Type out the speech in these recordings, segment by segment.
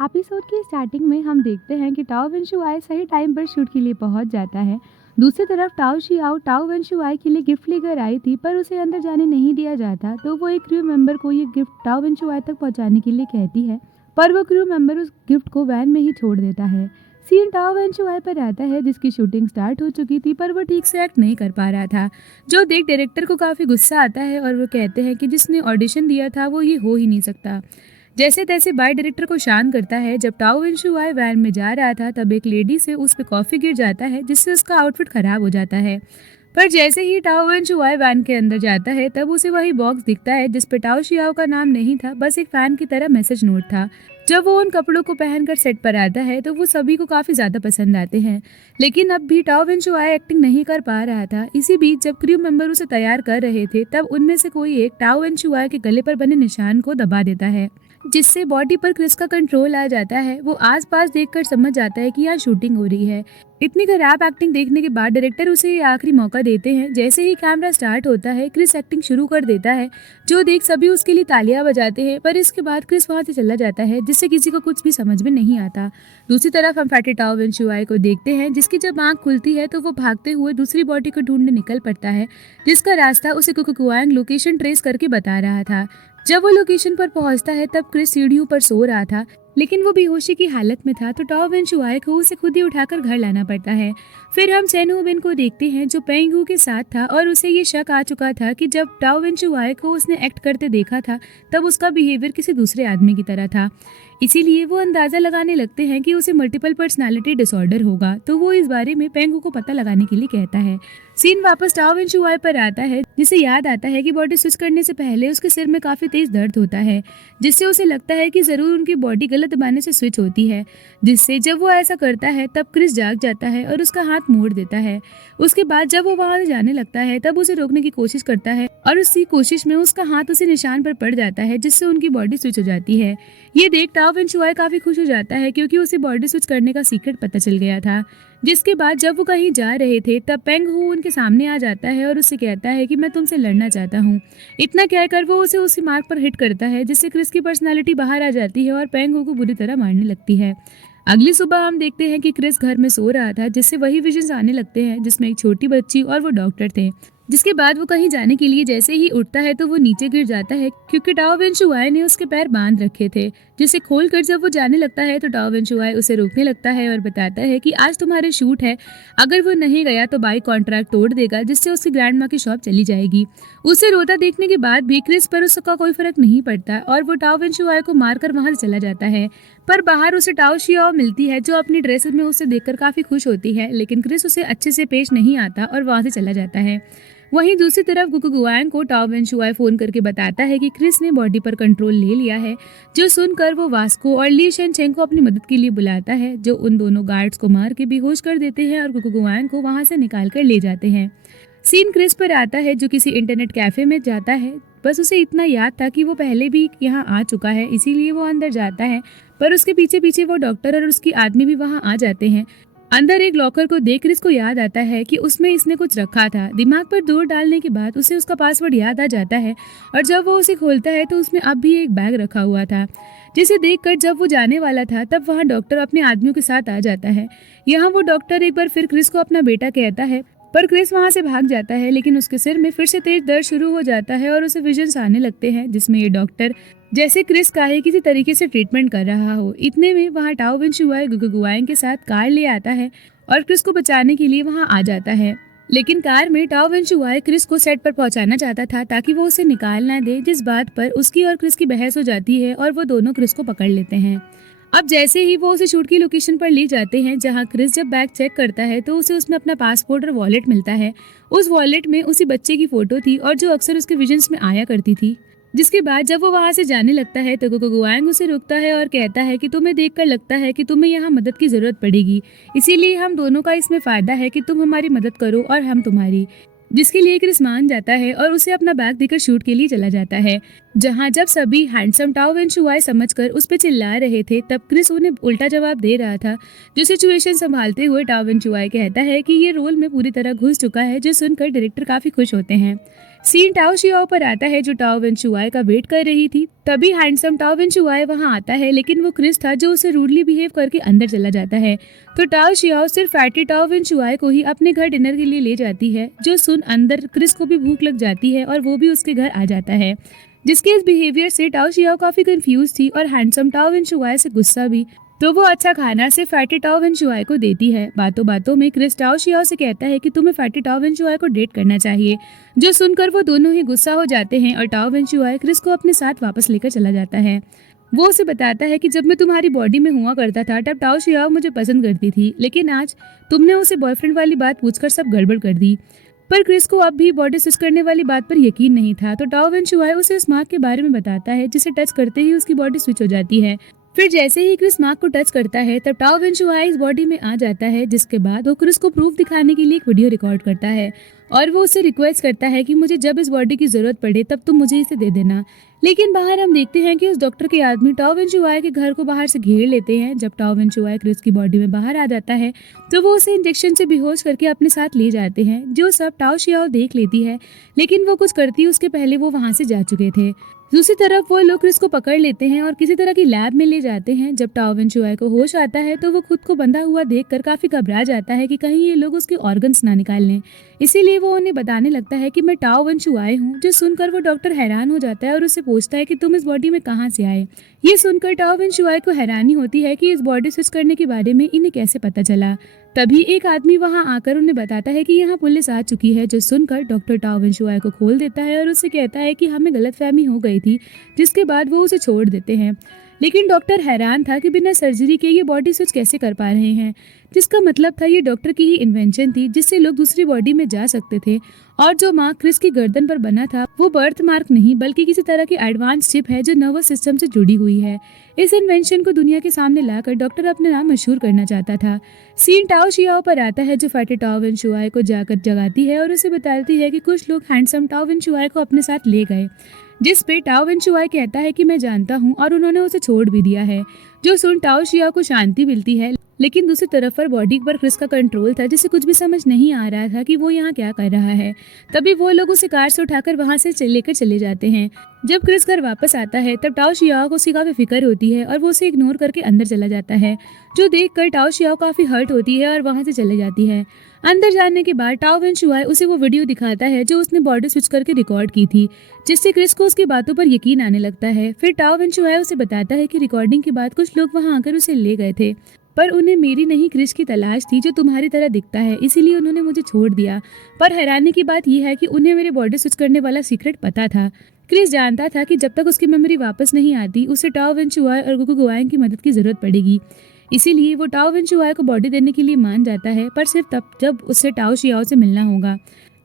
Episode की starting में हम देखते हैं कि टाओ वेंशुआई सही टाइम पर शूट के लिए पहुंच जाता है। दूसरी तरफ टाओ शियाओ टाओ वेंशुआई के लिए गिफ्ट लेकर आई थी, पर उसे अंदर जाने नहीं दिया जाता, तो वो एक क्रू मेंबर को ये गिफ्ट टाओ वेंशुआई तक पहुंचाने के लिए कहती है, पर वो क्रू मेंबर उस गिफ्ट को वैन में ही छोड़ देता है। सीन टाओ वेंशुआई पर आता है, जिसकी शूटिंग स्टार्ट हो चुकी थी, पर वो ठीक से एक्ट नहीं कर पा रहा था, जो देख डायरेक्टर को काफ़ी गुस्सा आता है और वो कहते हैं कि जिसने ऑडिशन दिया था वो ये हो ही नहीं सकता। जैसे तैसे बाय डायरेक्टर को शांत करता है। जब टाओ वेंशुआई वैन में जा रहा था, तब एक लेडी से उस पे कॉफी गिर जाता है, जिससे उसका आउटफिट खराब हो जाता है। पर जैसे ही टाओ वेंशुआई वैन के अंदर जाता है, तब उसे वही बॉक्स दिखता है जिस पे टाओ शियाओ का नाम नहीं था, बस एक फैन की तरह मैसेज नोट था। जब वो उन कपड़ों को पहनकर सेट पर आता है, तो वो सभी को काफी ज्यादा पसंद आते हैं। लेकिन अब भी टाओ वेंशुआई एक्टिंग नहीं कर पा रहा था। इसी बीच जब क्रू मेंबर उसे तैयार कर रहे थे, तब उनमें से कोई एक टाओ वेंशुआई के गले पर बने निशान को दबा देता है, जिससे बॉडी पर क्रिस का कंट्रोल आ जाता है। वो आसपास देखकर समझ जाता है कि यहाँ शूटिंग हो रही है। इतनी खराब एक्टिंग देखने के बाद डायरेक्टर उसे ये आखिरी मौका देते हैं। जैसे ही कैमरा स्टार्ट होता है, क्रिस एक्टिंग शुरू कर देता है, जो देख सभी उसके लिए तालियां बजाते हैं। पर इसके बाद क्रिस वहां से चला जाता है, जिससे किसी को कुछ भी समझ में नहीं आता। दूसरी तरफ हम फैटी टाओ वेंशुआई को देखते हैं, जिसकी जब आंख खुलती है तो वो भागते हुए दूसरी बॉडी को ढूंढने निकल पड़ता है, जिसका रास्ता उसे कुकुआंग लोकेशन ट्रेस करके बता रहा था। जब वो लोकेशन पर पहुंचता है, तब क्रिस सीढ़ियों पर सो रहा था, लेकिन वो बेहोशी की हालत में था, तो टाओ वेंशुआई को उसे खुद ही उठाकर घर लाना पड़ता है। फिर हम चेन हो बिन को देखते हैं, जो पेंग हू के साथ था, और उसे ये शक आ चुका था कि जब टाओ वेंशुआई को उसने एक्ट करते देखा था, तब उसका बिहेवियर किसी दूसरे आदमी की तरह था। इसीलिए वो अंदाजा लगाने लगते हैं कि उसे मल्टीपल पर्सनालिटी डिसऑर्डर होगा, तो वो इस बारे में पेंग हू को पता लगाने के लिए कहता है। सीन वापस टाओ वेंशुआई पर आता है, जिसे याद आता है कि बॉडी स्विच करने से पहले उसके सिर में काफी तेज दर्द होता है, जिससे उसे लगता है कि जरूर उनकी बॉडी गलत दबाने से स्विच होती है। जिससे जब वो ऐसा करता है, तब क्रिस जाग जाता है और उसका हाथ मोड़ देता है। उसके बाद जब वो वहां से जाने लगता है, तब उसे रोकने की कोशिश करता है, और उसी कोशिश में उसका हाथ उसे निशान पर पड़ जाता है, जिससे उनकी बॉडी स्विच हो जाती है। ये देख टाओ वेंशुआई काफी खुश हो जाता है, क्योंकि उसे बॉडी स्विच करने का सीक्रेट पता चल गया था। जिसके बाद जब वो कहीं जा रहे थे, तब पेंग हू उनके सामने आ जाता है और उससे कहता है कि मैं तुमसे लड़ना चाहता हूँ। इतना कहकर वो उसे उसी मार्ग पर हिट करता है, जिससे क्रिस की पर्सनालिटी बाहर आ जाती है और पेंग हू को बुरी तरह मारने लगती है। अगली सुबह हम देखते हैं कि क्रिस घर में सो रहा था, जिससे वही विजन्स आने लगते हैं, जिसमें एक छोटी बच्ची और वो डॉक्टर थे। जिसके बाद वो कहीं जाने के लिए जैसे ही उठता है, तो वो नीचे गिर जाता है, क्योंकि टाओ वेंशुआई ने उसके पैर बांध रखे थे। जिसे खोलकर जब वो जाने लगता है, तो टाओ वेंशुआई उसे रोकने लगता है और बताता है कि आज तुम्हारे शूट है, अगर वो नहीं गया तो बाई कॉन्ट्रैक्ट तोड़ देगा, जिससे उसकी ग्रैंड माँ की शॉप चली जाएगी। उसे रोता देखने के बाद भी क्रिस पर उसका कोई फर्क नहीं पड़ता, और वो टाओ वेंशुआई को मारकर वहां से चला जाता है। पर बाहर उसे टाओ शियाओ मिलती है, जो अपनी ड्रेस में उसे देखकर काफी खुश होती है, लेकिन क्रिस उसे अच्छे से पेश नहीं आता और वहां से चला जाता है। वहीं दूसरी तरफ गुकुगुआंग को टाओ वेंशुआई फोन करके बताता है कि क्रिस ने बॉडी पर कंट्रोल ले लिया है, जो सुनकर वो वास्को और ली शेनचेंग को अपनी मदद के लिए बुलाता है, जो उन दोनों गार्ड्स को मार के बेहोश कर देते हैं और गुकुगुआंग को वहां से निकाल कर ले जाते हैं। सीन क्रिस पर आता है, जो किसी इंटरनेट कैफे में जाता है। बस उसे इतना याद था कि वो पहले भी यहाँ आ चुका है, इसीलिए वो अंदर जाता है, पर उसके पीछे पीछे वो डॉक्टर और उसकी आदमी भी वहाँ आ जाते हैं। अंदर एक लॉकर को देख क्रिस को याद आता है कि उसमें इसने कुछ रखा था। दिमाग पर जोर डालने के बाद उसे उसका पासवर्ड याद आ जाता है, और जब वो उसे खोलता है, तो उसमें अब भी एक बैग रखा हुआ था, जिसे देखकर जब वो जाने वाला था, तब वहाँ डॉक्टर अपने आदमियों के साथ आ जाता है। यहाँ वो डॉक्टर एक बार फिर क्रिस को अपना बेटा कहता है, पर क्रिस वहां से भाग जाता है, लेकिन उसके सिर में फिर से तेज दर्द शुरू हो जाता है और उसे विजन्स आने लगते हैं, जिसमें ये डॉक्टर जैसे क्रिस का ही किसी तरीके से ट्रीटमेंट कर रहा हो। इतने में वहाँ टाओ वेंशुआई गुकुगुआंग के साथ कार ले आता है और क्रिस को बचाने के लिए वहाँ आ जाता है। लेकिन कार में टाओ वेंशुआई क्रिस को सेट पर पहुंचाना चाहता था, ताकि वो उसे निकाल ना दे, जिस बात पर उसकी और क्रिस की बहस हो जाती है और वो दोनों क्रिस को पकड़ लेते हैं। अब जैसे ही वो उसे शूट की लोकेशन पर ले जाते हैं, जहां क्रिस जब बैग चेक करता है, तो उसे उसमें अपना पासपोर्ट और वॉलेट मिलता है। उस वॉलेट में उसी बच्चे की फोटो थी, और जो अक्सर उसके विजन्स में आया करती थी। जिसके बाद जब वो वहां से जाने लगता है, तो गुकुगुआंग उसे रोकता है और कहता है कि तुम्हें देखकर लगता है कि तुम्हें यहाँ मदद की जरूरत पड़ेगी, इसीलिए हम दोनों का इसमें फायदा है कि तुम हमारी मदद करो और हम तुम्हारी। जिसके लिए क्रिस मान जाता है और उसे अपना बैग देकर शूट के लिए चला जाता है। जहां जब सभी हैंडसम टाओ वेंशुआई समझकर उस पर चिल्ला रहे थे, तब क्रिस उन्हें उल्टा जवाब दे रहा था। जो सिचुएशन संभालते हुए टाओ वेंशुआई कहता है कि ये रोल में पूरी तरह घुस चुका है, जो सुनकर डायरेक्टर काफी खुश होते हैं। सीन टाओ शियाओ पर आता है जो टाओ वेंशुआई का वेट कर रही थी। तभी हैंडसम टाओ वेंशुआई वहां आता है, लेकिन वो क्रिस था जो उसे रूडली बिहेव करके अंदर चला जाता है। तो टाओ शियाओ सिर्फ फैटी टाओ वेंशुआई को ही अपने घर डिनर के लिए ले जाती है। जो सुन अंदर क्रिस को भी भूख लग जाती है और वो भी उसके घर आ जाता है। जिसके इस बिहेवियर से टाओ शियाओ काफी कंफ्यूज थी और हैंडसम टाओ वेंशुआई से गुस्सा भी। तो वो अच्छा खाना से फैटी टाओ वेंशुआई को देती है। बातों बातों में क्रिस टाओ शियाओ से कहता है कि तुम्हें फैटी टाओ वेंशुआई को डेट करना चाहिए। जो सुनकर वो दोनों ही गुस्सा हो जाते हैं और टाओ वेंशुआई क्रिस को अपने साथ वापस लेकर चला जाता है। वो उसे बताता है कि जब मैं तुम्हारी बॉडी में हुआ करता था तब टाओ शियाओ मुझे पसंद करती थी, लेकिन आज तुमने उसे बॉयफ्रेंड वाली बात पूछकर सब गड़बड़ कर दी। पर क्रिस को अब भी बॉडी स्विच करने वाली बात पर यकीन नहीं था। तो टाओ वेंशुआई उसे उस मार्क के बारे में बताता है जिसे टच करते ही उसकी बॉडी स्विच हो जाती है। फिर जैसे ही क्रिस मार्क को टच करता है तब टाओ वेंशुआई इस बॉडी में आ जाता है, जिसके बाद वो क्रिस को प्रूफ दिखाने के लिए एक वीडियो रिकॉर्ड करता है और वो उससे रिक्वेस्ट करता है कि मुझे जब इस बॉडी की जरूरत पड़े तब तुम मुझे इसे दे देना। लेकिन बाहर हम देखते हैं कि उस डॉक्टर के आदमी टाओ वेंशुआई के घर को बाहर से घेर लेते हैं। जब टाओ वेंशुआई क्रिस की बॉडी में बाहर आ जाता है तो वो उसे इंजेक्शन से बेहोश करके अपने साथ ले जाते हैं। जो सब टाओ शियाओ देख लेती है, लेकिन वो कुछ करती उसके पहले वो वहां से जा चुके थे। दूसरी तरफ वो लोग क्रिस को पकड़ लेते हैं और किसी तरह की लैब में ले जाते हैं। जब टाओ वेंशुआई को होश आता है तो वो खुद को बंधा हुआ देखकर काफी घबरा जाता है कि कहीं ये लोग उसके ऑर्गन्स ना निकाल लें। इसीलिए वो उन्हें बताने लगता है कि मैं टाओ वेंशुआई हूँ। जो सुनकर वो डॉक्टर हैरान हो जाता है और उससे पूछता है कि तुम इस बॉडी में कहाँ से आए। ये सुनकर टाओ वेंशुआई को हैरानी होती है कि इस बॉडी स्विच करने के बारे में इन्हें कैसे पता चला। तभी एक आदमी वहां आकर उन्हें बताता है कि यहाँ पुलिस आ चुकी है। जो सुनकर डॉक्टर टाओ वेंशुआई को खोल देता है और उससे कहता है कि हमें गलतफहमी हो गई थी, जिसके बाद वो उसे छोड़ देते हैं। लेकिन डॉक्टर हैरान था कि बिना सर्जरी के ये बॉडी स्विच कैसे कर पा रहे हैं, जिसका मतलब था ये डॉक्टर की ही इन्वेंशन थी जिससे लोग दूसरी बॉडी में जा सकते थे। और जो मार्क क्रिस की गर्दन पर बना था वो बर्थ मार्क नहीं बल्कि किसी तरह की एडवांस चिप है जो नर्वस सिस्टम से जुड़ी हुई है। इस इन्वेंशन को दुनिया के सामने लाकर डॉक्टर अपने नाम मशहूर करना चाहता था। सीन टाओ शियाओ पर आता है जो फैटी टाओ वेंशुआई को जाकर जगाती है और उसे बताती है कि कुछ लोग हैंडसम टाओ वेंशुआई को अपने साथ ले गए। जिस पे टाओ वेंशुआई कहता है कि मैं जानता हूँ और उन्होंने उसे छोड़ भी दिया है। जो सुन टाओ शियाओ को शांति मिलती है, लेकिन दूसरी तरफ पर बॉडी पर क्रिस का कंट्रोल था जिसे कुछ भी समझ नहीं आ रहा था कि वो यहाँ क्या कर रहा है। तभी वो लोग उसे कार से उठाकर वहाँ से लेकर चले जाते हैं। जब क्रिस घर वापस आता है तब टाओ शियाओ को उसकी काफी फिक्र होती है और वो उसे इग्नोर करके अंदर चला जाता है। जो देखकर टाओ शियाओ काफी हर्ट होती है और वहाँ से चले जाती है। अंदर जाने के बाद टाओ वेंशुआई उसे वो वीडियो दिखाता है जो उसने बॉडी स्विच करके रिकॉर्ड की थी, जिससे क्रिस को उसकी बातों पर यकीन आने लगता है। फिर टाओ वेंशुआई उसे बताता है कि रिकॉर्डिंग के बाद कुछ लोग वहां आकर उसे ले गए थे, पर उन्हें मेरी नहीं क्रिस की तलाश थी जो तुम्हारी तरह दिखता है, इसीलिए उन्होंने मुझे छोड़ दिया। पर हैरानी की बात यह है कि उन्हें मेरे बॉडी स्विच करने वाला सीक्रेट पता था। क्रिस जानता था कि जब तक उसकी मेमोरी वापस नहीं आती उसे टाओ वेंशुआई और गुगु गुआंग की मदद की जरूरत पड़ेगी। इसीलिए वो टाओ वेंशुआई को बॉडी देने के लिए मान जाता है, पर सिर्फ तब जब उससे टाओ शियाओ से मिलना होगा।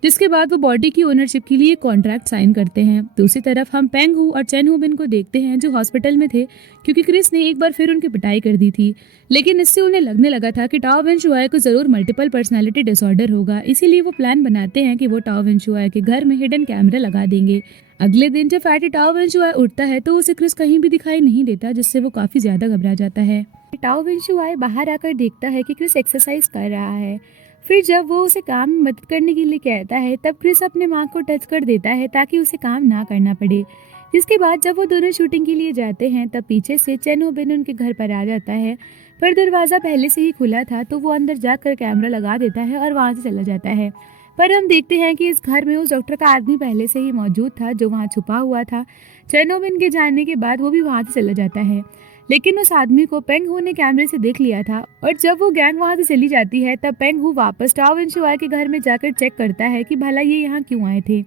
जिसके बाद वो बॉडी की ओनरशिप के लिए कॉन्ट्रैक्ट साइन करते हैं। दूसरी तरफ हम पेंग हू और चेन हू बिन को देखते हैं जो हॉस्पिटल में थे क्योंकि क्रिस ने एक बार फिर उनकी पिटाई कर दी थी। लेकिन इससे उन्हें लगने लगा था कि टाओ वेंशुआई को जरूर मल्टीपल पर्सनालिटी डिसऑर्डर होगा, इसीलिए वो प्लान बनाते हैं कि वो टाओ वेंशुआई के घर में हिडन कैमरा लगा देंगे। अगले दिन जब फैटी टाओ वेंशुआई उठता है तो उसे क्रिस कहीं भी दिखाई नहीं देता, जिससे वो काफी ज्यादा घबरा जाता है। टाओ वेंशुआई बाहर आकर देखता है कि क्रिस एक्सरसाइज कर रहा है। फिर जब वो उसे काम में मदद करने के लिए कहता है तब क्रिस अपने माँ को टच कर देता है ताकि उसे काम ना करना पड़े। जिसके बाद जब वो दोनों शूटिंग के लिए जाते हैं तब पीछे से चेन हो बिन उनके घर पर आ जाता है, पर दरवाज़ा पहले से ही खुला था तो वो अंदर जाकर कैमरा लगा देता है और वहाँ से चला जाता है। पर हम देखते हैं कि इस घर में उस डॉक्टर का आदमी पहले से ही मौजूद था जो वहाँ छुपा हुआ था। चेन हो बिन के जाने के बाद वो भी वहाँ से चला जाता है, लेकिन उस आदमी को पेंग हू ने कैमरे से देख लिया था। और जब वो गैंग वहां से चली जाती है तब पेंग हू वापस टाओ वेंशुआई के घर में जाकर चेक करता है कि भला ये यहाँ क्यों आए थे।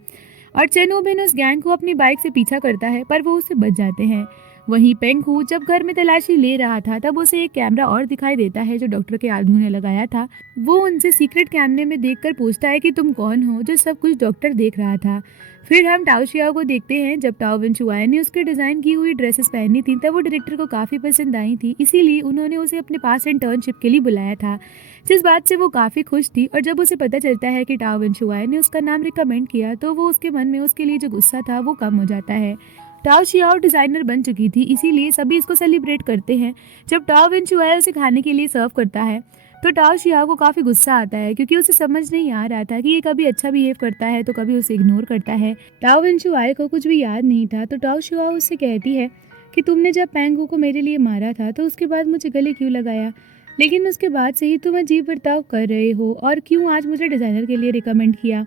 और चेन हो बिन उस गैंग को अपनी बाइक से पीछा करता है पर वो उससे बच जाते हैं। वहीं पेंग हू जब घर में तलाशी ले रहा था तब उसे एक कैमरा और दिखाई देता है जो डॉक्टर के आदमी ने लगाया था। वो उनसे सीक्रेट कैमरे में देखकर पूछता है कि तुम कौन हो, जो सब कुछ डॉक्टर देख रहा था। फिर हम टाओ शियाओ को देखते हैं। जब टाओ वेंशुआई ने उसके डिजाइन की हुई ड्रेसेस पहनी थी तब वो डायरेक्टर को काफी पसंद आई थी, इसीलिए उन्होंने उसे अपने पास इंटर्नशिप के लिए बुलाया था, जिस बात से वो काफी खुश थी। और जब उसे पता चलता है कि टाओ वेंशुआई ने उसका नाम रिकमेंड किया तो वो उसके मन में उसके लिए जो गुस्सा था वो कम हो जाता है। टाओ शियाओ डिजाइनर बन चुकी थी, इसीलिए सभी इसको सेलिब्रेट करते हैं। जब टाओ वेंशुआई उसे खाने के लिए सर्व करता है तो टाओ शियाओ को काफ़ी गुस्सा आता है क्योंकि उसे समझ नहीं आ रहा था कि ये कभी अच्छा बिहेव करता है तो कभी उसे इग्नोर करता है। टाओ वेंशुआई को कुछ भी याद नहीं था, तो टाओ शियाओ उससे कहती है कि तुमने जब पेंगू को मेरे लिए मारा था तो उसके बाद मुझे गले क्यों लगाया, लेकिन उसके बाद से ही तुम अजीब बर्ताव कर रहे हो और क्यों आज मुझे डिज़ाइनर के लिए रिकमेंड किया।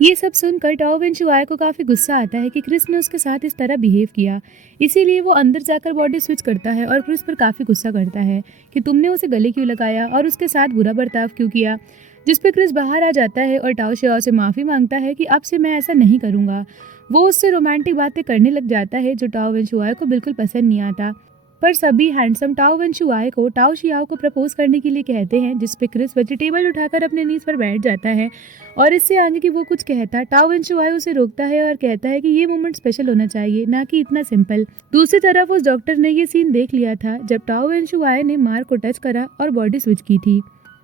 ये सब सुनकर टाओ वेंशुआई को काफ़ी गुस्सा आता है कि क्रिस ने उसके साथ इस तरह बिहेव किया। इसीलिए वो अंदर जाकर बॉडी स्विच करता है और क्रिस पर काफ़ी गुस्सा करता है कि तुमने उसे गले क्यों लगाया और उसके साथ बुरा बर्ताव क्यों किया। जिस पर क्रिस बाहर आ जाता है और टाओ शियाओ से माफ़ी मांगता है कि अब से मैं ऐसा नहीं करूँगा। वो उससे रोमांटिक बातें करने लग जाता है जो टाओ वेंशुआई को बिल्कुल पसंद नहीं आता। पर सभी हैंडसम टाओ वेंशुआई को टाओ शियाओ को प्रपोज करने के लिए कहते हैं, जिस पे क्रिस वेजिटेबल उठाकर अपने नीज पर बैठ जाता है और इससे आगे कि वो कुछ कहता, टाओ वेंशुआई उसे रोकता है और कहता है कि ये मोमेंट स्पेशल होना चाहिए, ना कि इतना सिंपल। दूसरी तरफ उस डॉक्टर ने ये सीन देख लिया था जब टाओ वेंशुआई ने मार्क को टच करा और बॉडी स्विच की थी।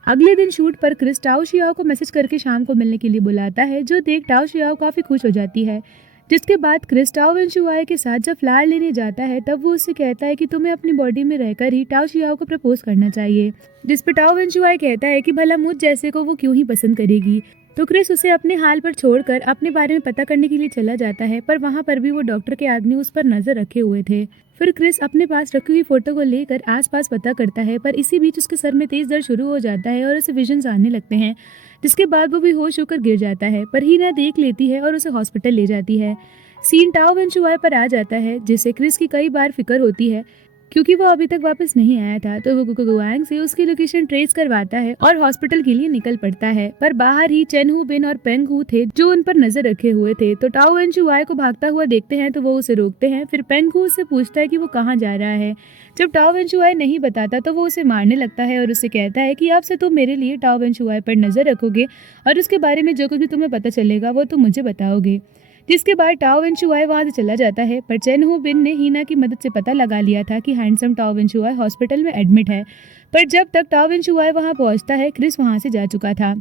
अगले दिन शूट पर क्रिस टाओ शियाओ को मैसेज करके शाम को मिलने के लिए बुलाता है, जो देख टाओ शियाओ काफ़ी खुश हो जाती है। जिसके बाद क्रिस टाओ वेंशुआई के साथ जब फ्लावर लेने जाता है तब वो उससे कहता है कि तुम्हें अपनी बॉडी में रहकर ही टाओ शियाओ को प्रपोज करना चाहिए। जिस पर टाओ वेंशुआई कहता है कि भला मुझ जैसे को वो क्यों ही पसंद करेगी। तो क्रिस उसे अपने हाल पर छोड़कर अपने बारे में पता करने के लिए चला जाता है, पर वहाँ पर भी वो डॉक्टर के आदमी उस पर नजर रखे हुए थे। फिर क्रिस अपने पास रखी हुई फोटो को लेकर आसपास पता करता है, पर इसी बीच उसके सर में तेज दर्द शुरू हो जाता है और उसे विजन्स आने लगते हैं। जिसके बाद वो बेहोश होकर गिर जाता है, पर हीना देख लेती है और उसे हॉस्पिटल ले जाती है। सीन टाओ वेंशुआई पर आ जाता है, जिससे क्रिस की कई बार फिक्र होती है क्योंकि वो अभी तक वापस नहीं आया था। तो वो गुआंग से उसकी लोकेशन ट्रेस करवाता है और हॉस्पिटल के लिए निकल पड़ता है, पर बाहर ही चेन हु बिन और पेंग हु थे जो उन पर नजर रखे हुए थे। तो टाओ वेंशुआई को भागता हुआ देखते हैं तो वो उसे रोकते हैं। फिर पेंग हु उससे पूछता है कि वो कहाँ जा रहा है। जब टाओ वेंशुआई नहीं बताता तो वो उसे मारने लगता है और उससे कहता है कि अब से तुम मेरे लिए टाओ वेंशुआई पर नजर रखोगे और उसके बारे में जो कुछ भी तुम्हें पता चलेगा वो तुम मुझे बताओगे। जिसके बाद टाओ वेंशुआई वहाँ से चला जाता है, पर चेन हो बिन ने हीना की मदद से पता लगा लिया था कि हैंडसम टाओ वेंशुआई हॉस्पिटल में एडमिट है। पर जब तक टाओ वेंशुआई वहाँ पहुँचता है क्रिस वहाँ से जा चुका था।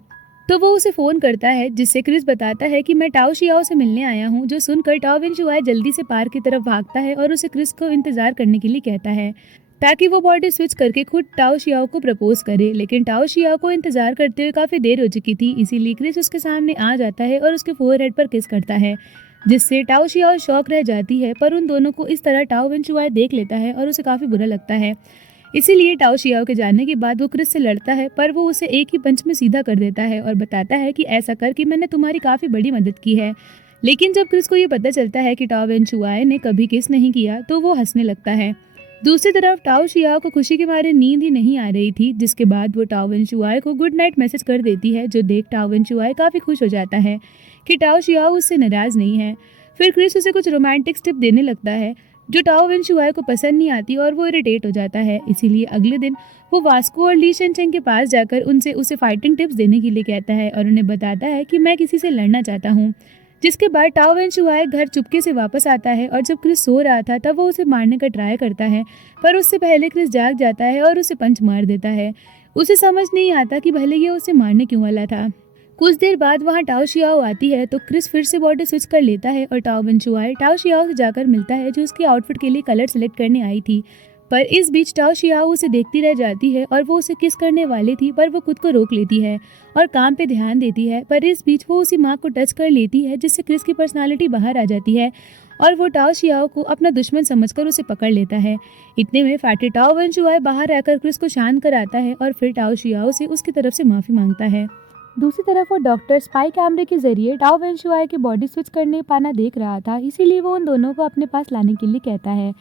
तो वो उसे फ़ोन करता है, जिससे क्रिस बताता है कि मैं टाओ शियाओ से मिलने आया हूँ। जो सुनकर टाओ वेंशुआई जल्दी से पार्क की तरफ भागता है और उसे क्रिस को इंतज़ार करने के लिए कहता है ताकि वो बॉडी स्विच करके खुद टाओ शियाओ को प्रपोज करे। लेकिन टाओ शियाओ को इंतजार करते हुए काफ़ी देर हो चुकी थी, इसीलिए क्रिस उसके सामने आ जाता है और उसके फोरहेड पर किस करता है, जिससे टाओ शियाओ शॉक रह जाती है। पर उन दोनों को इस तरह टाओ वेंशुआई देख लेता है और उसे काफ़ी बुरा लगता है। इसीलिए टाओ शियाओ के जाने के बाद वो क्रिस से लड़ता है, पर वो उसे एक ही पंच में सीधा कर देता है और बताता है कि ऐसा कर कि मैंने तुम्हारी काफ़ी बड़ी मदद की है। लेकिन जब क्रिस को ये पता चलता है कि टाओ वेंशुआई ने कभी किस नहीं किया तो वो हंसने लगता है। दूसरी तरफ टाओ शियाओ को खुशी के मारे नींद ही नहीं आ रही थी, जिसके बाद वो टाओ वेंशुआई को गुड नाइट मैसेज कर देती है, जो देख टाओ वेंशुआई काफ़ी खुश हो जाता है कि टाओ शियाओ उससे नाराज़ नहीं है। फिर क्रिस उसे कुछ रोमांटिक टिप देने लगता है जो टाओ वेंशुआई को पसंद नहीं आती और वो इरिटेट हो जाता है। इसीलिए अगले दिन वो वास्को और ली शेनचेंग के पास जाकर उसे फाइटिंग टिप्स देने के लिए कहता है और उन्हें बताता है कि मैं किसी से लड़ना चाहता हूँ। जिसके बाद टाओ वेंशुआई घर चुपके से वापस आता है और जब क्रिस सो रहा था तब वो उसे मारने का ट्राई करता है, पर उससे पहले क्रिस जाग जाता है और उसे पंच मार देता है। उसे समझ नहीं आता कि भले ये उसे मारने क्यों वाला था। कुछ देर बाद वहाँ टाओ शियाओ आती है तो क्रिस फिर से बॉडी स्विच कर लेता है और टाओ वेंशुआई टाओ शियाओ से जाकर मिलता है, जो उसके आउटफिट के लिए कलर सेलेक्ट करने आई थी। पर इस बीच टाओ शियाओ उसे देखती रह जाती है और वो उसे किस करने वाली थी, पर वो खुद को रोक लेती है और काम पे ध्यान देती है। पर इस बीच वो उसी माँ को टच कर लेती है, जिससे क्रिस की पर्सनालिटी बाहर आ जाती है और वो टाओ शियाओ को अपना दुश्मन समझकर उसे पकड़ लेता है। इतने में फैटी टाओ वेंशुआई बाहर आकर क्रिस को शांत कराता है और फिर टाओ शियाओ से उसकी तरफ से माफ़ी मांगता है। दूसरी तरफ वो डॉक्टर स्पाई कैमरे के जरिए टाओ वेंशुआई के बॉडी स्विच करने पाना देख रहा था, इसीलिए वो उन दोनों को अपने पास लाने के लिए कहता है।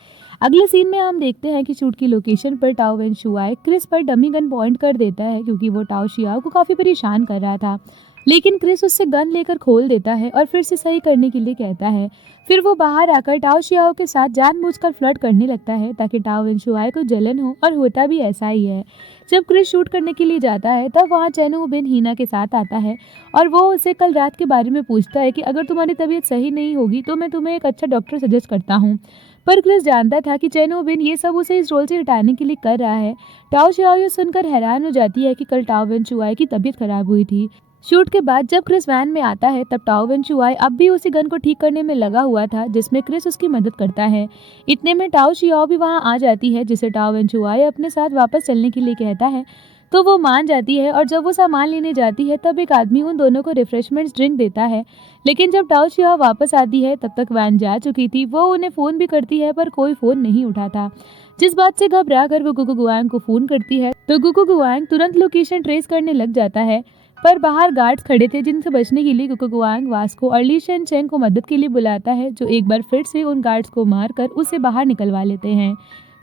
अगले सीन में हम देखते हैं कि शूट की लोकेशन पर टाओ वेंशुआई क्रिस पर डमी गन पॉइंट कर देता है क्योंकि वो टाओ शियाओ को काफ़ी परेशान कर रहा था। लेकिन क्रिस उससे गन लेकर खोल देता है और फिर से सही करने के लिए कहता है। फिर वो बाहर आकर टाओ शियाओ के साथ जानबूझकर फ्लर्ट करने लगता है ताकि टाओ वेंशुआई को जलन हो, और होता भी ऐसा ही है। जब क्रिस शूट करने के लिए जाता है तब वहाँ चेन हो बिन हीना के साथ आता है और वो उसे कल रात के बारे में पूछता है कि अगर तुम्हारी तबीयत सही नहीं होगी तो मैं तुम्हें एक अच्छा डॉक्टर सजेस्ट करता हूँ। पर क्रिस जानता था कि चेन हो बिन ये सब उसे इस रोल से हटाने के लिए कर रहा है। टाओ शियाओ ये सुनकर हैरान हो जाती है कि कल टाओ वेंशुआई की तबीयत खराब हुई थी। शूट के बाद जब क्रिस वैन में आता है तब टाओ वेंशुआई अब भी उसी गन को ठीक करने में लगा हुआ था, जिसमें क्रिस उसकी मदद करता है। इतने में टाओ शियाओ भी वहां आ जाती है, जिसे टाओ वेंशुआई अपने साथ वापस चलने के लिए कहता है। तो वो मान जाती है और जब वो सामान लेने जाती है तब एक आदमी उन दोनों को रिफ्रेशमेंट्स ड्रिंक देता है। लेकिन जब टाओ शियाओ वापस आती है तब तक वैन जा चुकी थी। वो उन्हें फ़ोन भी करती है पर कोई फ़ोन नहीं उठाता। जिस बात से घबरा कर वो गुगु गुआंग को फ़ोन करती है तो गुगु गुआंग तुरंत लोकेशन ट्रेस करने लग जाता है। पर बाहर गार्ड्स खड़े थे जिनसे बचने के लिए गुगु गुआंग वास्को और ली शेन चेंग को मदद के लिए बुलाता है, जो एक बार फिर से उन गार्ड्स को मारकर उसे बाहर निकलवा लेते हैं।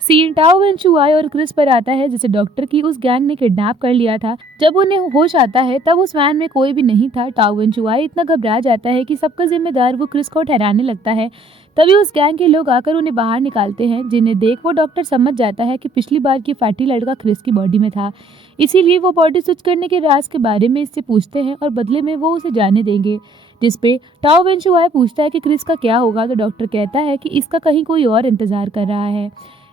सीन टाओ वेंचुआई और क्रिस पर आता है जिसे डॉक्टर की उस गैंग ने किडनैप कर लिया था। जब उन्हें होश आता है तब उस वैन में कोई भी नहीं था। टाओ वेंचुआई इतना घबरा जाता है कि सबका जिम्मेदार वो क्रिस को ठहराने लगता है। तभी उस गैंग के लोग आकर उन्हें बाहर निकालते हैं, जिन्हें देख वो डॉक्टर समझ जाता है कि पिछली बार की फैटी लड़का क्रिस की बॉडी में था। इसीलिए वो बॉडी स्विच करने के राज के बारे में इससे पूछते हैं और बदले में वो उसे जाने देंगे। जिसपे टाओ वेंचुआई पूछता है कि क्रिस का क्या होगा, तो डॉक्टर कहता है कि इसका कहीं कोई और इंतजार कर रहा है।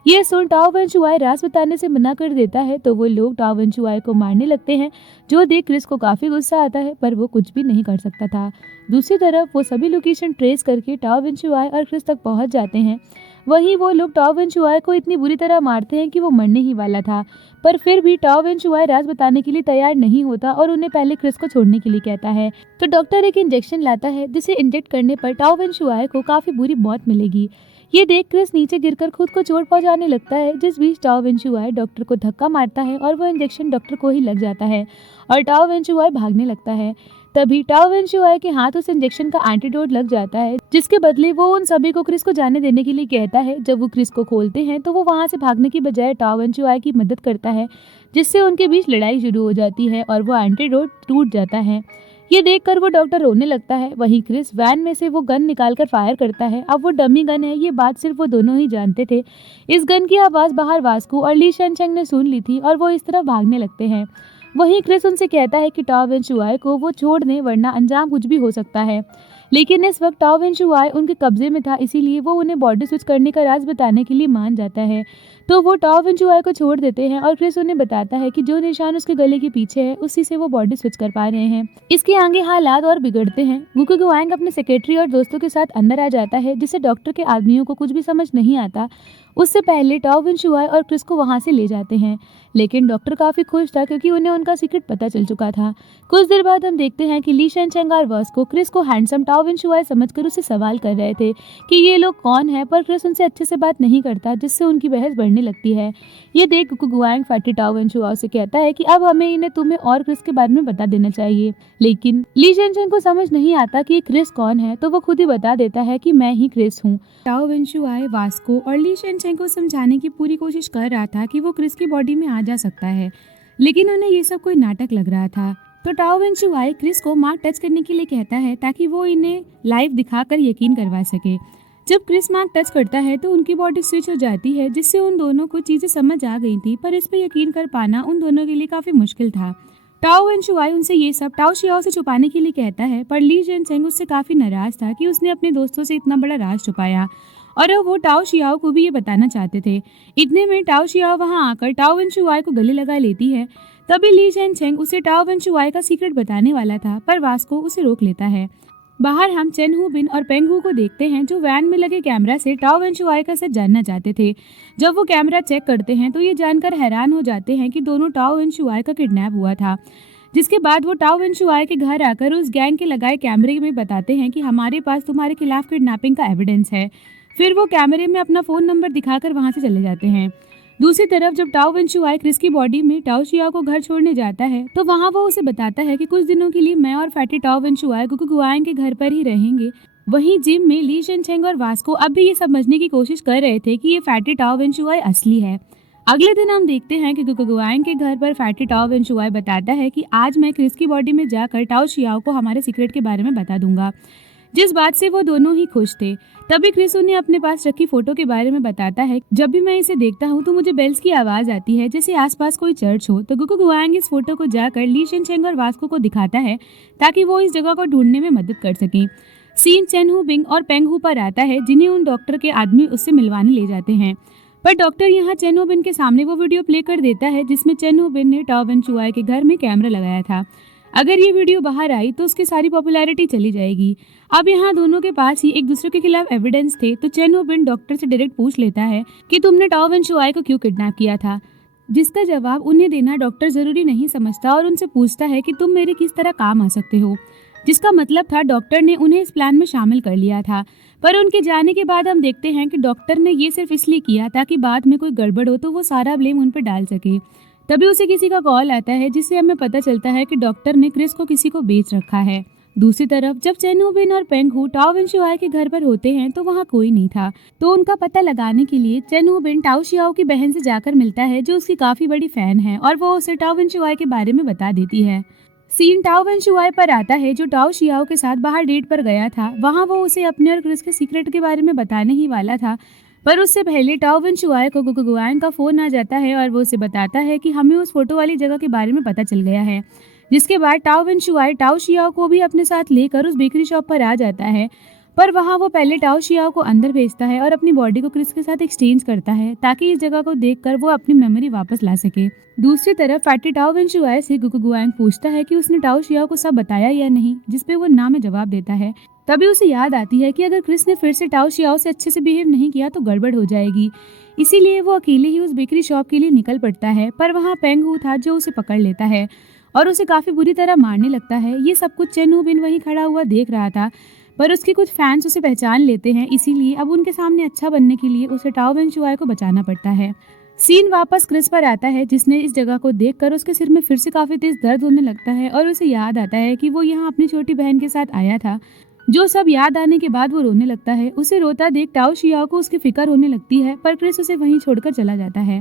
ये सुन टाओ वेंचुआई राज बताने से मना कर देता है तो वो लोग टाओ वेंचुआई को मारने लगते हैं, जो देख क्रिस को काफ़ी गुस्सा आता है पर वो कुछ भी नहीं कर सकता था। दूसरी तरफ वो सभी लोकेशन ट्रेस करके टाओ वेंचुआई और क्रिस तक पहुंच जाते हैं। वहीं वो लोग टाओ वेंचुआई को इतनी बुरी तरह मारते हैं कि वो मरने ही वाला था, पर फिर भी टाओ वेंचुआई राज बताने के लिए तैयार नहीं होता और उन्हें पहले क्रिस को छोड़ने के लिए कहता है। तो डॉक्टर एक इंजेक्शन लाता है जिसे इंजेक्ट करने पर टाओ वेंचुआई को काफ़ी बुरी मौत मिलेगी। ये देख क्रिस नीचे गिरकर खुद को चोट पहुंचाने लगता है। जिस बीच टाओ वेंचुआई डॉक्टर को धक्का मारता है और वो इंजेक्शन डॉक्टर को ही लग जाता है और टाओ वेंचुआई भागने लगता है। तभी टाओ वेंचुआई के हाथ उस इंजेक्शन का एंटीडोट लग जाता है, जिसके बदले वो उन सभी को क्रिस को जाने देने के लिए कहता है। जब वो क्रिस को खोलते हैं तो वो वहाँ से भागने की बजाय टाओ वेंचुआई की मदद करता है, जिससे उनके बीच लड़ाई शुरू हो जाती है और वो एंटीडोट टूट जाता है। ये देखकर वो डॉक्टर रोने लगता है। वहीं क्रिस वैन में से वो गन निकालकर फायर करता है। अब वो डमी गन है, ये बात सिर्फ वो दोनों ही जानते थे। इस गन की आवाज़ बाहर वास्को और ली शेन चेंग ने सुन ली थी और वो इस तरफ भागने लगते हैं। वहीं क्रिस उनसे कहता है कि टाओ वेंचुआई को वो छोड़ दें वरना अंजाम कुछ भी हो सकता है। लेकिन इस वक्त टाओ वेंचुआई उनके कब्जे में था, इसीलिए वो उन्हें बॉडी स्विच करने का राज बताने के लिए मान जाता है। तो वो टाओ वेंचुआई को छोड़ देते हैं और क्रिस उन्हें बताता है कि जो निशान उसके गले के पीछे है उसी से वो बॉडी स्विच कर पा रहे हैं। इसके आगे हालात और बिगड़ते हैं। गुगु गुआंग अपने सेक्रेटरी और दोस्तों के साथ अंदर आ जाता है, जिससे डॉक्टर के आदमियों को कुछ भी समझ नहीं आता। उससे पहले टाओ वेंचुआई और क्रिस को वहां से ले जाते हैं, लेकिन डॉक्टर काफी खुश था क्योंकि उन्हें उनका सीक्रेट पता चल चुका था। कुछ देर बाद हम देखते हैं कि ली शेन चेंग और वास्को क्रिस को हैंडसम टाओ वेंचुआई समझकर उससे सवाल कर रहे थे कि ये लोग कौन है, पर क्रिस उनसे अच्छे से बात नहीं करता, जिससे उनकी बहस बढ़ने लगती है। ये देख गुगु गुआंग फैटी टाओ वेंचुआई से कहता है कि अब हमें इन्हें तुम्हें और क्रिस के बारे में बता देना चाहिए। लेकिन ली शेन चेंग को समझ नहीं आता कि क्रिस कौन है, तो वो खुद ही बता देता है कि मैं ही क्रिस हूँ। टाओ वेंचुआई वास्को और ली शेन चेंग को समझाने की पूरी कोशिश कर रहा था कि वो क्रिस की बॉडी में आ जा सकता है, लेकिन उन्हें ये सब कोई नाटक लग रहा था। तो टाओ वेंचुआई क्रिस को मार्क टच करने के लिए कहता है ताकि वो इन्हें लाइव दिखाकर यकीन करवा सके। जब क्रिस मार्क टच करता है तो उनकी बॉडी स्विच हो जाती है, जिससे उन दोनों को चीजें समझ आ गई थी, पर इस पर यकीन कर पाना उन दोनों के लिए काफी मुश्किल था। टाओ वेंचुआई उनसे ये सब टाओ शियाओ से छुपाने के लिए कहता है, पर ली शेन चेंग उससे काफी नाराज था कि उसने अपने दोस्तों से इतना बड़ा राज छुपाया और अब वो टाओ शियाओ को भी ये बताना चाहते थे। इतने में टाओ शियाओ वहां आकर टाओ वेंचुआई को गले लगा लेती है। तभी ली शेन चेंग उसे टाओ वेंचुआई का सीक्रेट बताने वाला था, पर वास्को उसे रोक लेता है। बाहर हम चेन हु बिन और पेंग हु को देखते हैं, जो वैन में लगे कैमरा से टाओ वेंचुआई का सच जानना चाहते थे। जब वो कैमरा चेक करते हैं तो ये जानकर हैरान हो जाते हैं कि दोनों टाओ वेंचुआई का किडनैप हुआ था। जिसके बाद वो टाओ वेंचुआई के घर आकर उस गैंग के लगाए कैमरे में बताते हैं कि हमारे पास तुम्हारे खिलाफ किडनैपिंग का एविडेंस है। फिर वो कैमरे में अपना फ़ोन नंबर दिखाकर वहां से चले जाते हैं। दूसरी तरफ जब टाओ वेंचुआई क्रिस की बॉडी में टाओ शियाओ को घर छोड़ने जाता है तो वहां वो उसे बताता है कि कुछ दिनों के लिए मैं और फैटी टाओ वेंचुआई गुगु गुआंग के घर पर ही रहेंगे। वहीं जिम में ली शेन चेंग और वास्को अब भी ये समझने की कोशिश कर रहे थे कि ये फैटी टाओ वेंचुआई असली है। अगले दिन हम देखते हैं कि गुगु गुआंग के घर पर फैटी टाओ वेंचुआई बताता है कि आज मैं क्रिस की बॉडी में जाकर टाओ शियाओ को हमारे सीक्रेट के बारे में बता दूंगा, जिस बात से वो दोनों ही खुश थे। तभी क्रिस उन्हें अपने पास रखी फोटो के बारे में बताता है। जब भी मैं इसे देखता हूँ तो मुझे बेल्स की आवाज आती है जैसे आसपास कोई चर्च हो। तो गुगु गुआंग इस फोटो को जाकर ली शेन चेंग और वास्को को दिखाता है ताकि वो इस जगह को ढूंढने में मदद कर सकें। सीन चेन हु बिंग और पेंग हु पर आता है, जिन्हें उन डॉक्टर के आदमी उससे मिलवाने ले जाते हैं। पर डॉक्टर यहाँ चेन हु बिन के सामने वो वीडियो प्ले कर देता है जिसमें चेन हु बिन ने टाओ वेंचुआई के घर में कैमरा लगाया था। अगर ये वीडियो बाहर आई तो उसकी सारी पॉपुलैरिटी चली जाएगी। अब यहाँ दोनों के पास ही एक दूसरे के खिलाफ एविडेंस थे, तो चेन हु बिन डॉक्टर से डायरेक्ट पूछ लेता है कि तुमने टाओ वेंचुआई को क्यों किडनैप किया था। जिसका जवाब उन्हें देना डॉक्टर ज़रूरी नहीं समझता और उनसे पूछता है कि तुम मेरे किस तरह काम आ सकते हो। जिसका मतलब था डॉक्टर ने उन्हें इस प्लान में शामिल कर लिया था। पर उनके जाने के बाद हम देखते हैं कि डॉक्टर ने ये सिर्फ इसलिए किया ताकि बाद में कोई गड़बड़ हो तो वो सारा ब्लेम उन पर डाल सके। तभी उसे किसी का कॉल आता है जिससे हमें पता चलता है कि डॉक्टर ने क्रिस को किसी को बेच रखा है। दूसरी तरफ जब चेन वूबिन और पेंग हू टाओ वेन शुआई के घर पर होते हैं तो वहाँ कोई नहीं था। तो उनका पता लगाने के लिए चेन वूबिन टाओ शियाओ की बहन से जाकर मिलता है जो उसकी काफी बड़ी फैन है और वो उसे टाओ वेन शुआई के बारे में बता देती है। सीन टाओ वेन शुआई पर आता है जो टाओ शियाओ के साथ बाहर डेट पर गया था। वहाँ वो उसे अपने और क्रिस के सीक्रेट के बारे में बताने ही वाला था, पर उससे पहले टाओ वेन शुआई को गुगुआंग का फोन आ जाता है और वो उसे बताता है कि हमें उस फोटो वाली जगह के बारे में पता चल गया है। जिसके बाद tau when Shuai tau Xiao को भी अपने साथ लेकर उस बेकरी शॉप पर आ जाता है, पर वहाँ वो पहले टाओ शियाओ को अंदर भेजता है और अपनी बॉडी को क्रिस के साथ एक्सचेंज करता है ताकि इस जगह को देखकर वो अपनी मेमोरी वापस ला सके। दूसरी तरफ फैटी टाओ वेन शुआई से गुगुआंग पूछता है कि उसने टाओ शियाओ को सब बताया या नहीं, जिसपे वो ना में जवाब देता है। तभी उसे याद आती है कि अगर क्रिस ने फिर से टाओ शियाओ से अच्छे से बिहेव नहीं किया तो गड़बड़ हो जाएगी। इसीलिए वो अकेले ही उस बेकरी शॉप के लिए निकल पड़ता है, पर वहाँ पेंग हू था जो उसे पकड़ लेता है और उसे काफी बुरी तरह मारने लगता है। ये सब कुछ चेन वूबिन वहीं खड़ा हुआ देख रहा था, पर उसके कुछ फैंस उसे पहचान लेते हैं, इसीलिए अब उनके सामने अच्छा बनने के लिए उसे टाओ वेन शुआई को बचाना पड़ता है। सीन वापस क्रिस पर आता है जिसने इस जगह को देखकर उसके सिर में फिर से काफी तेज दर्द होने लगता है और उसे याद आता है कि वो यहाँ अपनी छोटी बहन के साथ आया था। जो सब याद आने के बाद वो रोने लगता है। उसे रोता देख टाओ शियाओ को उसकी फिक्र होने लगती है, पर क्रिस उसे वहीं छोड़कर चला जाता है।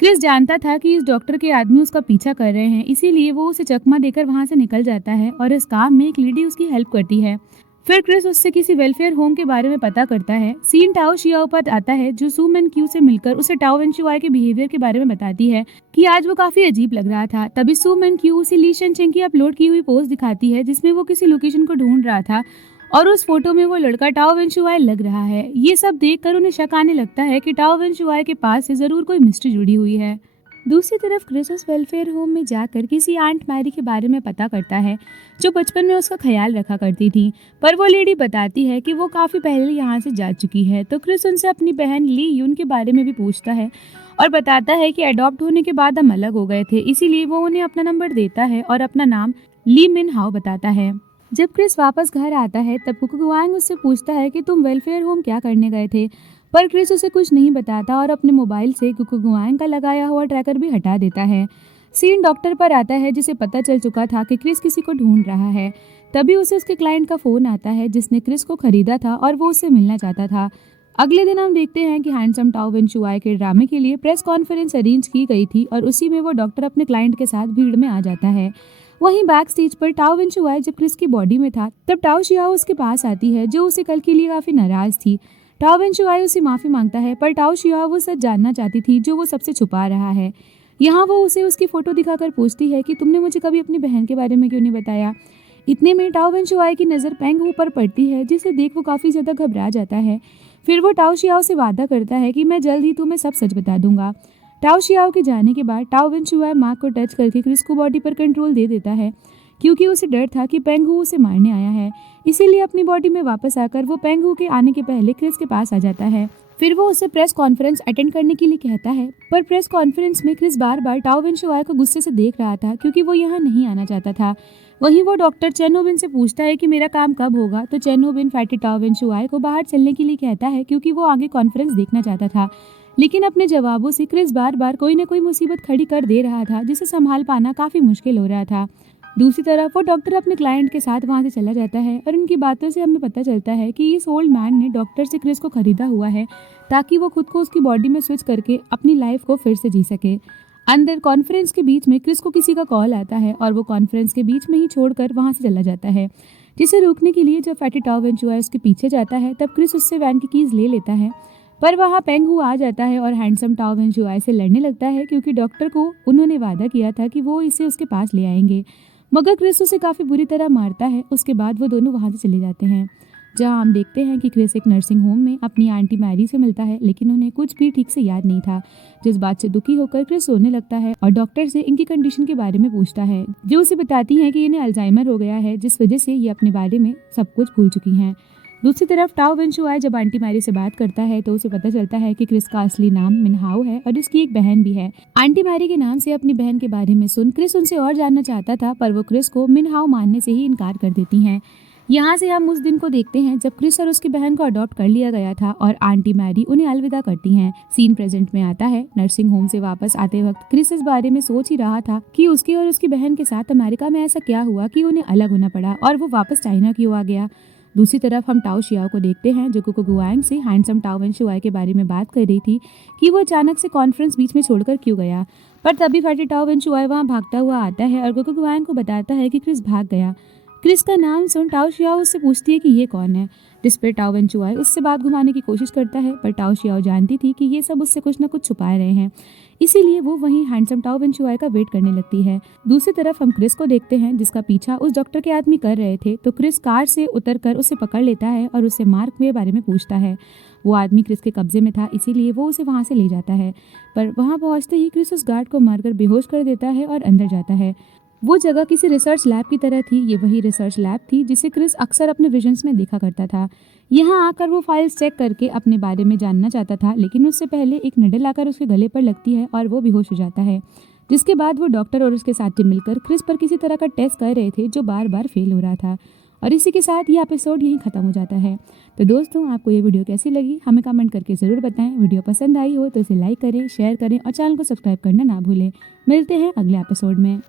क्रिस जानता था कि इस डॉक्टर के आदमी उसका पीछा कर रहे हैं, इसीलिए वो उसे चकमा देकर वहां से निकल जाता है और इस काम में एक लेडी उसकी हेल्प करती है। फिर क्रिस उससे किसी वेलफेयर होम के बारे में पता करता है। सीन टाओ शियाओ पर आता है जो सू मैन क्यू से मिलकर उसे टाओ वेन शुआई के बिहेवियर के बारे में बताती है कि आज वो काफी अजीब लग रहा था। तभी सू मैन क्यू उसे ली शन चेंग की अपलोड की हुई पोस्ट दिखाती है जिसमें वो किसी लोकेशन को ढूंढ रहा था और उस फोटो में वो लड़का टाओ वेन शुआई लग रहा है। ये सब देखकर उन्हें शक आने लगता है कि टाओ वेन शुआई के पास से जरूर कोई मिस्ट्री जुड़ी हुई है। दूसरी तरफ क्रिस उस वेलफेयर होम में जाकर किसी आंट मैरी के बारे में पता करता है जो बचपन में उसका ख्याल रखा करती थी, पर वो लेडी बताती है कि वो काफ़ी पहले यहाँ से जा चुकी है। तो क्रिस उनसे अपनी बहन ली यून के बारे में भी पूछता है और बताता है कि अडॉप्ट होने के बाद हम अलग हो गए थे, इसीलिए वो उन्हें अपना नंबर देता है और अपना नाम ली मिन हाओ बताता है। जब क्रिस वापस घर आता है तब गुगुआंग उससे पूछता है कि तुम वेलफेयर होम क्या करने गए थे, पर क्रिस उसे कुछ नहीं बताता और अपने मोबाइल से गुगुआंग का लगाया हुआ ट्रैकर भी हटा देता है। सीन डॉक्टर पर आता है जिसे पता चल चुका था कि क्रिस किसी को ढूंढ रहा है। तभी उसे उसके क्लाइंट का फोन आता है जिसने क्रिस को खरीदा था और वो उससे मिलना चाहता था। अगले दिन हम देखते हैं कि हैंडसम टाओ वेन शुआई के ड्रामे के लिए प्रेस कॉन्फ्रेंस अरेंज की गई थी और उसी में वो डॉक्टर अपने क्लाइंट के साथ भीड़ में आ जाता है। वहीं बैक स्टेज पर टाओ वेन शुआई जब क्रिस की बॉडी में था तब टाओ शियाओ उसके पास आती है जो उसे कल के लिए काफी नाराज थी। टाओ वेन शुआई उसे माफी मांगता है, पर टाओ शियाओ वो सच जानना चाहती थी जो वो सबसे छुपा रहा है। यहाँ वो उसे उसकी फोटो दिखाकर पूछती है कि तुमने मुझे कभी अपनी बहन के बारे में क्यों नहीं बताया। इतने में टाओ वेन शुआई की नज़र पेंग हू पर पड़ती है जिसे देख वो काफ़ी ज़्यादा घबरा जाता है। फिर वो टाओ शियाओ से वादा करता है कि मैं जल्द ही तुम्हें सब सच बता दूंगा। टाओ शियाओ के जाने के बाद टाओ वेन शुआई माँ को टच करके क्रिस को बॉडी पर कंट्रोल दे देता है, क्योंकि उसे डर था कि पेंग हू उसे मारने आया है। इसीलिए अपनी बॉडी में वापस आकर वो पेंग हू के आने के पहले क्रिस के पास आ जाता है। फिर वो उसे प्रेस कॉन्फ्रेंस अटेंड करने के लिए कहता है, पर प्रेस कॉन्फ्रेंस में क्रिस बार बार टाओ वेन शुआई को गुस्से से देख रहा था क्योंकि वो यहाँ नहीं आना चाहता था। वहीं वो डॉक्टर चेन वूबिन से पूछता है कि मेरा काम कब होगा, तो चेन वूबिन फैटी टाओ वेन शुआई को बाहर चलने के लिए कहता है क्योंकि वो आगे कॉन्फ्रेंस देखना चाहता था। लेकिन अपने जवाबों से क्रिस बार बार कोई न कोई मुसीबत खड़ी कर दे रहा था जिसे संभाल पाना काफ़ी मुश्किल हो रहा था। दूसरी तरफ वो डॉक्टर अपने क्लाइंट के साथ वहां से चला जाता है और उनकी बातों से हमें पता चलता है कि इस ओल्ड मैन ने डॉक्टर से क्रिस को खरीदा हुआ है ताकि वो खुद को उसकी बॉडी में स्विच करके अपनी लाइफ को फिर से जी सके। अंदर कॉन्फ्रेंस के बीच में क्रिस को किसी का कॉल आता है और वो कॉन्फ्रेंस के बीच में ही छोड़कर वहां से चला जाता है, जिसे रोकने के लिए जब फैटी टाओ वेन शुआई उसके पीछे जाता है तब क्रिस उससे वैन की कीज ले लेता है। पर वहाँ पेंग हू आ जाता है और हैंडसम टाओ वेन शुआई से लड़ने लगता है क्योंकि डॉक्टर को उन्होंने वादा किया था कि वो इसे उसके पास ले आएंगे, मगर क्रिस उसे काफ़ी बुरी तरह मारता है। उसके बाद वो दोनों वहाँ से चले जाते हैं, जहाँ हम देखते हैं कि क्रिस एक नर्सिंग होम में अपनी आंटी मैरी से मिलता है, लेकिन उन्हें कुछ भी ठीक से याद नहीं था। जिस बात से दुखी होकर क्रिस रोने लगता है और डॉक्टर से इनकी कंडीशन के बारे में पूछता है, जो उसे बताती हैं कि इन्हें अल्जाइमर हो गया है, जिस वजह से ये अपने बारे में सब कुछ भूल चुकी हैं। दूसरी तरफ टाओ वेंशुआई जब आंटी मैरी से बात करता है तो उसे पता चलता है कि क्रिस का असली नाम मिनहाओ है और उसकी एक बहन भी है। आंटी मैरी के नाम से अपनी बहन के बारे में सुन क्रिस उनसे और जानना चाहता था, पर वो क्रिस को मिनहाओ मानने से ही इनकार कर देती हैं। यहाँ से हम उस दिन को देखते हैं जब क्रिस और उसकी बहन को अडॉप्ट कर लिया गया था और आंटी मैरी उन्हें अलविदा करती हैं। सीन प्रेजेंट में आता है। नर्सिंग होम से वापस आते वक्त क्रिस इस बारे में सोच ही रहा था कि उसके और उसकी बहन के साथ अमेरिका में ऐसा क्या हुआ कि उन्हें अलग होना पड़ा और वो वापस चाइना क्यों आ गया। दूसरी तरफ हम टाओ शियाओ को देखते हैं जो कुको गुआंग से हैंडसम टाओ वेंशुआई के बारे में बात कर रही थी कि वो अचानक से कॉन्फ्रेंस बीच में छोड़कर क्यों गया। पर तभी फटे टाओ वेंशुआई वहाँ भागता हुआ आता है और कुको गुआंग को बताता है कि क्रिस भाग गया। क्रिस का नाम सुन टाओ शियाओ उससे पूछती है कि ये कौन है, जिस पर टाओ वेंचुआई उससे बात घुमाने की कोशिश करता है, पर टाओ शियाओ जानती थी कि ये सब उससे कुछ न कुछ छुपा रहे हैं, इसीलिए वो वहीं हैंडसम टाओ वेंचुआई का वेट करने लगती है। दूसरी तरफ हम क्रिस को देखते हैं जिसका पीछा उस डॉक्टर के आदमी कर रहे थे, तो क्रिस कार से उतरकर उसे पकड़ लेता है और उससे मार्क के बारे में पूछता है। वो आदमी क्रिस के कब्जे में था, इसीलिए वो उसे वहां से ले जाता है, पर वहां पहुंचते ही क्रिस उस गार्ड को मारकर बेहोश कर देता है और अंदर जाता है। वो जगह किसी रिसर्च लैब की तरह थी। ये वही रिसर्च लैब थी जिसे क्रिस अक्सर अपने विजन्स में देखा करता था। यहाँ आकर वो फाइल्स चेक करके अपने बारे में जानना चाहता था, लेकिन उससे पहले एक निडल आकर उसके गले पर लगती है और वो बेहोश हो जाता है। जिसके बाद वो डॉक्टर और उसके साथी मिलकर क्रिस पर किसी तरह का टेस्ट कर रहे थे जो बार बार फेल हो रहा था। और इसी के साथ ये एपिसोड यहीं खत्म हो जाता है। तो दोस्तों, आपको ये वीडियो कैसी लगी हमें कमेंट करके ज़रूर बताएं। वीडियो पसंद आई हो तो इसे लाइक करें, शेयर करें और चैनल को सब्सक्राइब करना ना भूलें। मिलते हैं अगले एपिसोड में।